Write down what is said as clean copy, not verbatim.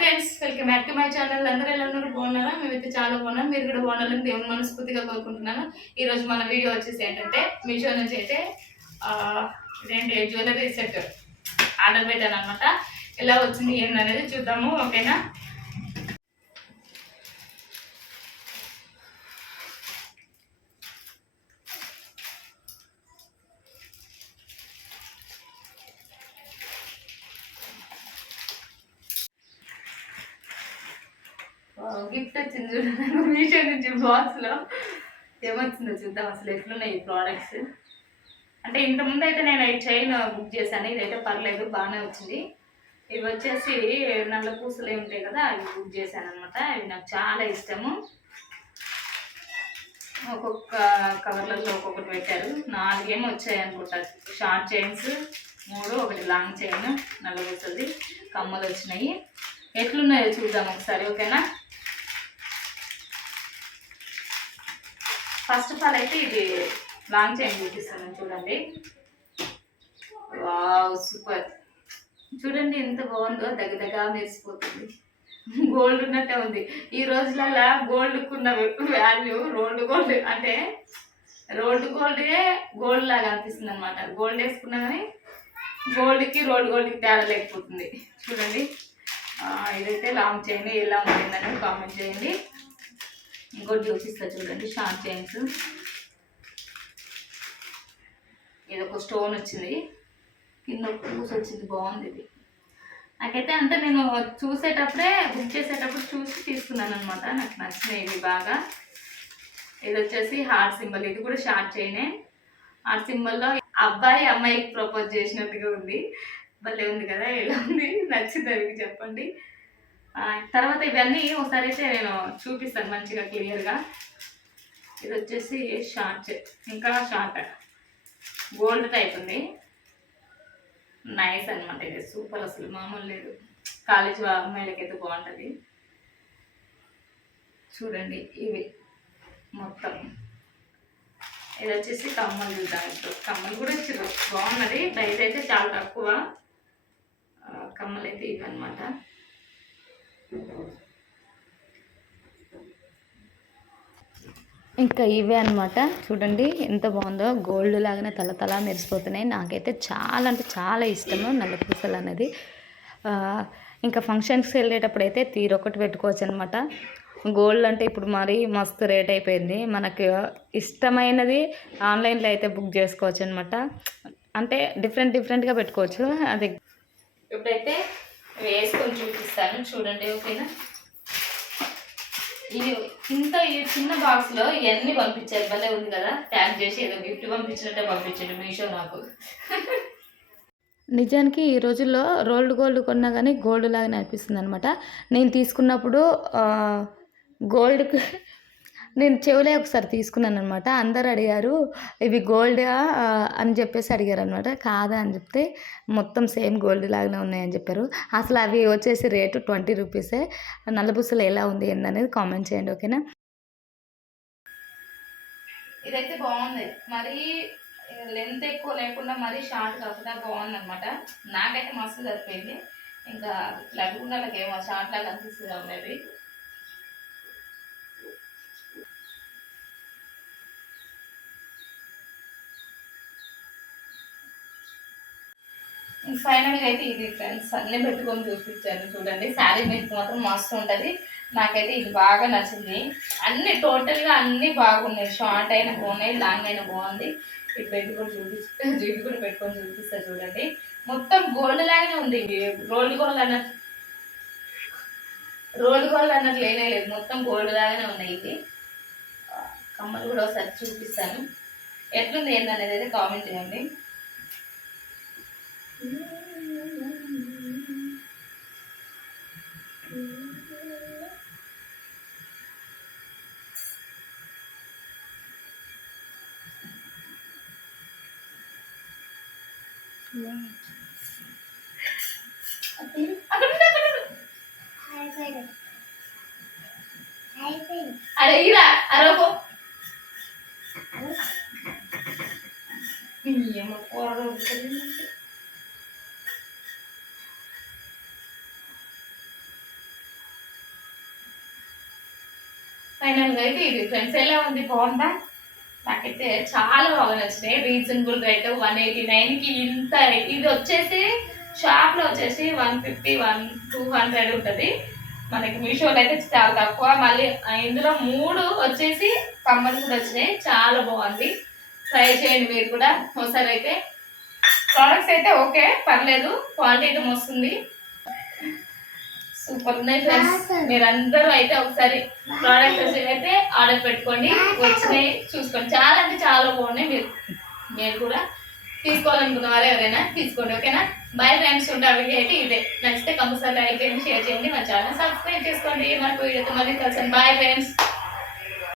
Friends, welcome back to my channel. అందరూ బాగున్నారా? మేమైతే చాలా బాగున్నాం. మీరు కూడా బాగున్నారని దేవుని మనస్ఫూర్తిగా కోరుకుంటున్నాను. ఈరోజు మన వీడియో వచ్చేసి ఏంటంటే మీషో నుంచి అయితే ఇదేంటి జ్యువెలరీ సెట్ ఆర్డర్ పెట్టాను అనమాట. ఎలా వచ్చింది ఏందనేది చూద్దాము, ఓకేనా? గిఫ్ట్ వచ్చింది చూడండి మీషో నుంచి. బాక్స్లో ఏమొచ్చిందో చూద్దాం అసలు ఎట్లున్నాయి ఈ ప్రోడక్ట్స్. అంటే ఇంతకుముందు అయితే నేను ఈ చైన్ బుక్ చేశాను, ఇదైతే పర్లేదు బాగానే వచ్చింది. ఇవి వచ్చేసి నల్ల పూసలు ఉంటాయి కదా, అవి బుక్ చేశాను అనమాట. ఇవి నాకు చాలా ఇష్టము. ఒక్కొక్క కవర్లలో ఒక్కొక్కటి పెట్టారు. 4 ఏమో వచ్చాయి అనుకుంటా. షార్ట్ చైన్స్ 3, ఒకటి లాంగ్ చైన్ నల్ల పూసలది, కమ్మలు వచ్చినాయి. ఎట్లున్నాయో చూద్దాం ఒకసారి, ఓకేనా? ఫస్ట్ ఆఫ్ ఆల్ అయితే ఇది లాంగ్ చైన్ చూపిస్తాను చూడండి. Wow, super! చూడండి ఎంత బాగుందో, దగ్గర మెరిసిపోతుంది. గోల్డ్ ఉన్నట్టే ఉంది. ఈ రోజులలో గోల్డ్కున్న వాల్యూ రోల్డ్ గోల్డ్, అంటే రోల్డ్ గోల్డే గోల్డ్ లాగా అనిపిస్తుంది అనమాట. గోల్డ్ వేసుకున్నా కానీ గోల్డ్కి రోల్డ్ తేడా లేకపోతుంది. చూడండి, ఇదైతే లాంగ్ చైన్. ఎలా ఉంటుందని కామెంట్ చేయండి. ఇంకోటి చూపిస్తా చూడండి, షార్ట్ చైన్స్. ఇది ఒక స్టోన్ వచ్చింది, కింద పూస వచ్చింది, బాగుంది ఇది. నాకైతే అంటే నేను చూసేటప్పుడే బుక్ చేసేటప్పుడు చూసి తీసుకున్నాను అనమాట. నాకు నచ్చినాయి ఇవి బాగా. ఇది వచ్చేసి హార్ట్ సింబల్, ఇది కూడా షార్ట్ చైనే. హార్ట్ సింబల్లో అబ్బాయి అమ్మాయికి ప్రపోజ్ చేసినట్టుగా ఉంది. భలే ఉంది కదా, ఎలా ఉంది? నచ్చింది మీకు చెప్పండి. తర్వాత ఇవన్నీ ఒకసారి అయితే నేను చూపిస్తాను మంచిగా క్లియర్గా. ఇది వచ్చేసి షార్ట్, ఇంకా షార్ట్ గోల్డ్ టైప్ ఉంది. నైస్ అనమాట. ఇది సూపర్, అసలు మామూలు లేదు. కాలేజ్ అమ్మాయిలకైతే బాగుంటుంది. చూడండి ఇవి మొత్తం. ఇది వచ్చేసి కమ్మలు చూద్దాం. ఇప్పుడు కమ్మలు కూడా ఇచ్చారు, బాగున్నది. ప్రైస్ అయితే చాలా తక్కువ. కమ్మలు అయితే ఇవి అనమాట. ఇంకా ఇవే అనమాట. చూడండి ఎంత బాగుందో, గోల్డ్ లాగానే తల మెరిసిపోతున్నాయి. నాకైతే చాలా అంటే చాలా ఇష్టము నల్ల పూసలు అనేది. ఇంకా ఫంక్షన్స్కి వెళ్ళేటప్పుడు అయితే తీరొకటి పెట్టుకోవచ్చు అనమాట. గోల్డ్ అంటే ఇప్పుడు మరీ మస్తు రేట్ అయిపోయింది. మనకు ఇష్టమైనది ఆన్లైన్లో అయితే బుక్ చేసుకోవచ్చు అనమాట. అంటే డిఫరెంట్గా పెట్టుకోవచ్చు. అది ఇప్పుడైతే వేసుకొని చూపిస్తాను చూడండి, ఓకేనా? ఇది ఇంత ఈ చిన్న బాక్స్లో ఇవన్నీ పంపించారు. భలే ఉంది కదా, ప్యాక్ చేసి ఏదో గిఫ్ట్ పంపించినట్టే పంపించాడు మీషో నాకు. నిజానికి ఈ రోజుల్లో రోల్డ్ గోల్డ్ కొన్నా కానీ గోల్డ్ లాగానే అనిపిస్తుంది అనమాట. నేను తీసుకున్నప్పుడు గోల్డ్కి నేను చెవులే ఒకసారి తీసుకున్నాను అనమాట. అందరు అడిగారు ఇవి గోల్డా అని చెప్పేసి అడిగారు అనమాట. కాదా అని చెప్తే మొత్తం సేమ్ గోల్డ్ లాగానే ఉన్నాయని చెప్పారు. అసలు అవి వచ్చేసి రేటు 20 రూపీసే. నల్లబుసలు ఎలా ఉంది ఏందనేది కామెంట్ చేయండి, ఓకేనా? ఇదైతే బాగుంది, మరీ లెంత్ ఎక్కువ లేకుండా మరీ షార్ట్ కాకుండా బాగుంది అనమాట. నాకైతే మస్తు సరిపోయింది. ఇంకా లగ్గుండాలకి ఏమో షార్ట్ లాగా అనిపిస్తుంది ఉండేది. ఫైనల్గా అయితే ఇది ఫ్రెండ్స్ అన్నీ పెట్టుకొని చూపించాను చూడండి. శారీ మీకు మాత్రం మస్తు ఉంటుంది. నాకైతే ఇది బాగా నచ్చింది. అన్నీ టోటల్గా అన్నీ బాగున్నాయి. షార్ట్ అయినా బాగున్నాయి, లాంగ్ అయినా బాగుంది. ఇప్పుడు ఇది కూడా ఇది కూడా పెట్టుకొని చూపిస్తా చూడండి. మొత్తం గోల్డ్ లాగానే ఉంది. రోల్డ్ గోల్డ్ అన్నట్టు లేనే లేదు, మొత్తం గోల్డ్ లాగానే ఉన్నాయి. ఇది కమ్మలు కూడా ఒకసారి చూపిస్తాను. ఎట్లుంది ఏందనేది అయితే కామెంట్ చేయండి. అరే ఇలా అరవకు, ఏమో కూర. ఫైనల్గా అయితే ఇది ఫ్రెండ్స్. ఎలా ఉంది, బాగుందా? నాకైతే చాలా బాగా నచ్చినాయి. రీజనబుల్ రేట్ 189కి ఇంత. ఇది వచ్చేసి షాప్లో వచ్చేసి 150 200 ఉంటుంది. మనకి మీషోలో అయితే చాలా తక్కువ. మళ్ళీ ఇందులో 3 వచ్చేసి కమ్మలు కూడా వచ్చినాయి. చాలా బాగుంది. ట్రై చేయండి మీరు కూడా ఒకసారి అయితే. ప్రోడక్ట్స్ అయితే ఓకే, పర్లేదు. క్వాలిటీ అయితే వస్తుంది. సూపర్ ఉన్నాయి ఫ్రెండ్స్. మీరందరూ అయితే ఒకసారి ప్రోడక్ట్స్ అయితే ఆర్డర్ పెట్టుకోండి. వచ్చినాయి చూసుకోండి. చాలా అంటే చాలా బాగున్నాయి. మీరు కూడా తీసుకోవాలనుకున్నవారు ఎవరైనా తీసుకోండి. ఓకేనా? Bye friends. ఉంటా వీడియో అయితే ఇదే. నచ్చితే కంపల్సరీ లైక్ చేయండి, షేర్ చేయండి. మా ఛానల్ సబ్స్క్రైబ్ చేసుకోండి. మనకు వీడియోతో మళ్ళీ కలిసి. Bye friends.